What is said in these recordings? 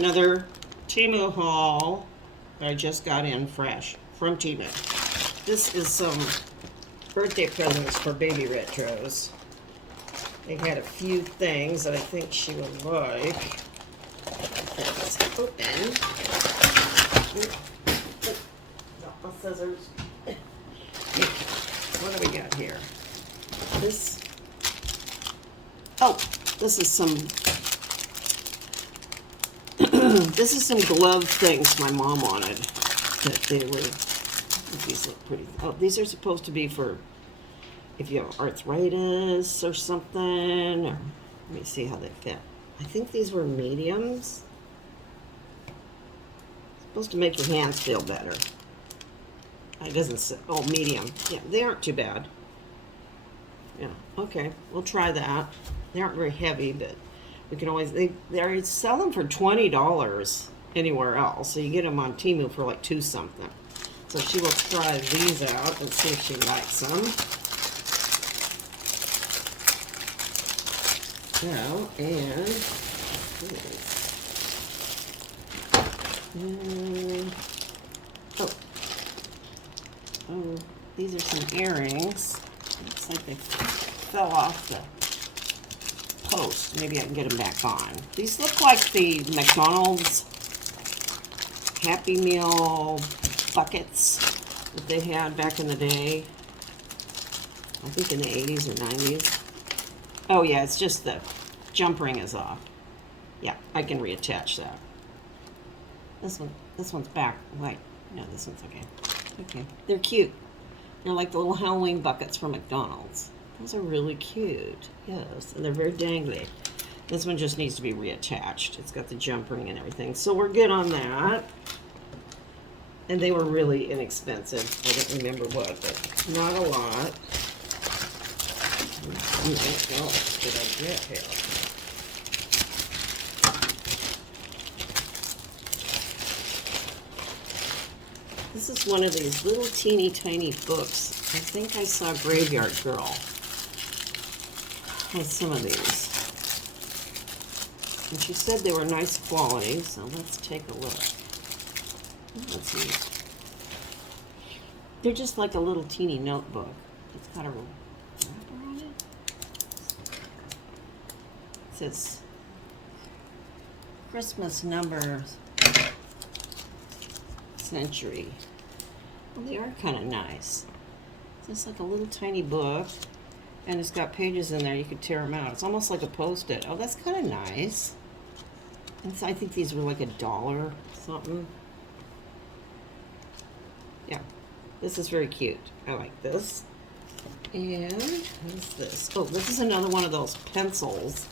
another Temu haul that I just got in fresh from Temu. This is some birthday presents for baby retros. They had a few things that I think she would like. Let's open. Not my scissors. What do we got here? This is some this is some glove things my mom wanted. That they were, these look pretty. Oh, these are supposed to be for if you have arthritis or something. Or, let me see how they fit. I think these were mediums. Supposed to make your hands feel better. It doesn't say, oh, medium. Yeah, they aren't too bad. Yeah, okay, we'll try that. They aren't very heavy, but we can always, they sell them for $20 anywhere else. So you get them on Temu for like $2 something. So she will try these out and see if she likes them. Well, oh, these are some earrings. Looks like they fell off the post. Maybe I can get them back on. These look like the McDonald's Happy Meal buckets that they had back in the day. I think in the 80s or 90s. Oh yeah, it's just the jump ring is off. Yeah, I can reattach that. This one's back. Wait, no, this one's okay. Okay, they're cute. They're like the little Halloween buckets from McDonald's. Those are really cute. Yes, and they're very dangly. This one just needs to be reattached. It's got the jump ring and everything. So we're good on that. And they were really inexpensive. I don't remember what, but not a lot. What else did I get here? This is one of these little teeny tiny books. I think I saw Graveyard Girl with some of these. And she said they were nice quality, so let's take a look. Let's see. They're just like a little teeny notebook. It's got a wrapper on it. It says Christmas number century. Well, they are kind of nice. It's just like a little tiny book, and it's got pages in there. You could tear them out. It's almost like a Post-it. Oh, that's kind of nice. And so I think these were like $1 something. Yeah, this is very cute. I like this. And what is this? Oh, this is another one of those pencils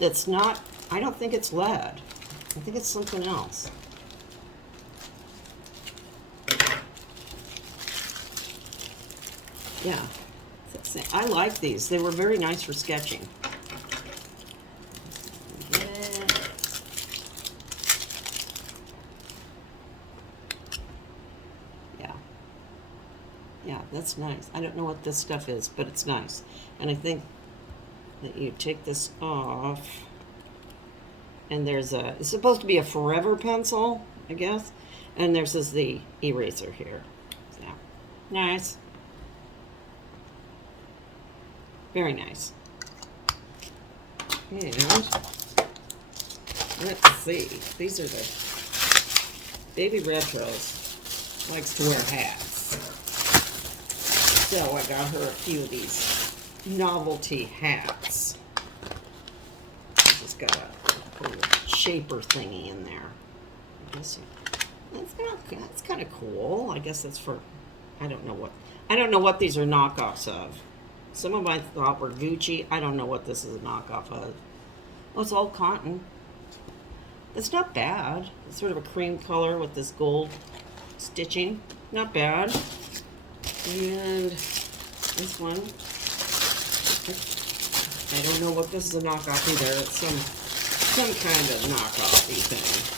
that's not, I don't think it's lead. I think it's something else. Yeah, I like these. They were very nice for sketching. Yeah, that's nice. I don't know what this stuff is, but it's nice. And I think that you take this off, and there's a, it's supposed to be a forever pencil, I guess. And there's the eraser here. So, nice. Very nice. And let's see. These are the baby retros. Likes to wear hats. So I got her a few of these novelty hats. Just got a little shaper thingy in there. I guess that's kind of cool. I guess that's for, I don't know what these are knockoffs of. Some of I thought were Gucci. I don't know what this is a knockoff of. Oh, it's all cotton. It's not bad. It's sort of a cream color with this gold stitching. Not bad. And this one, I don't know what this is a knockoff either. It's some kind of knockoff-y thing.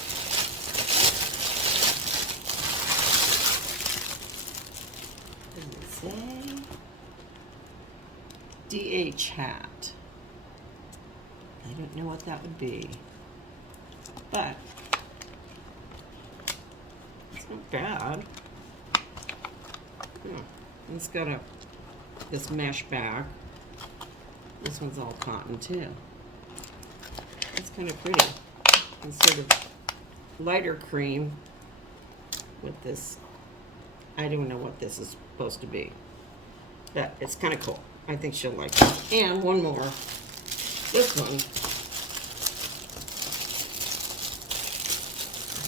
DH hat. I don't know what that would be, but It's not bad. Yeah. It's got this mesh back. This one's all cotton too. It's kind of pretty. It's sort of lighter cream with this. I don't know what this is supposed to be, but it's kind of cool. I think she'll like it. And one more. This one.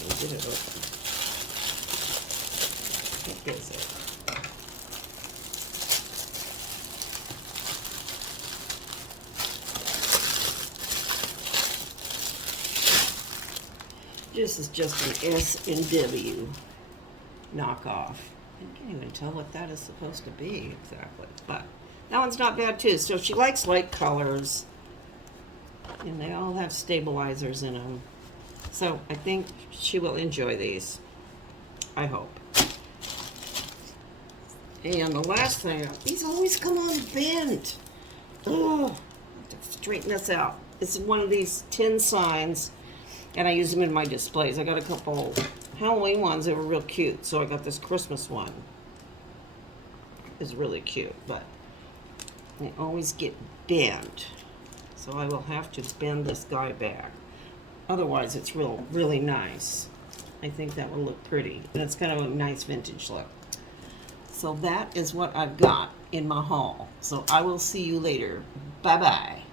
I'll get it open. What is it? This is just an S&W knockoff. I can't even tell what that is supposed to be exactly. But that one's not bad too. So she likes light colors. And they all have stabilizers in them. So I think she will enjoy these. I hope. And the last thing, these always come on bent. Oh, I have to straighten this out. It's one of these tin signs. And I use them in my displays. I got a couple Halloween ones. They were real cute. So I got this Christmas one. It's really cute, but they always get bent. So I will have to bend this guy back. Otherwise, it's really nice. I think that will look pretty. And it's kind of a nice vintage look. So that is what I've got in my haul. So I will see you later. Bye-bye.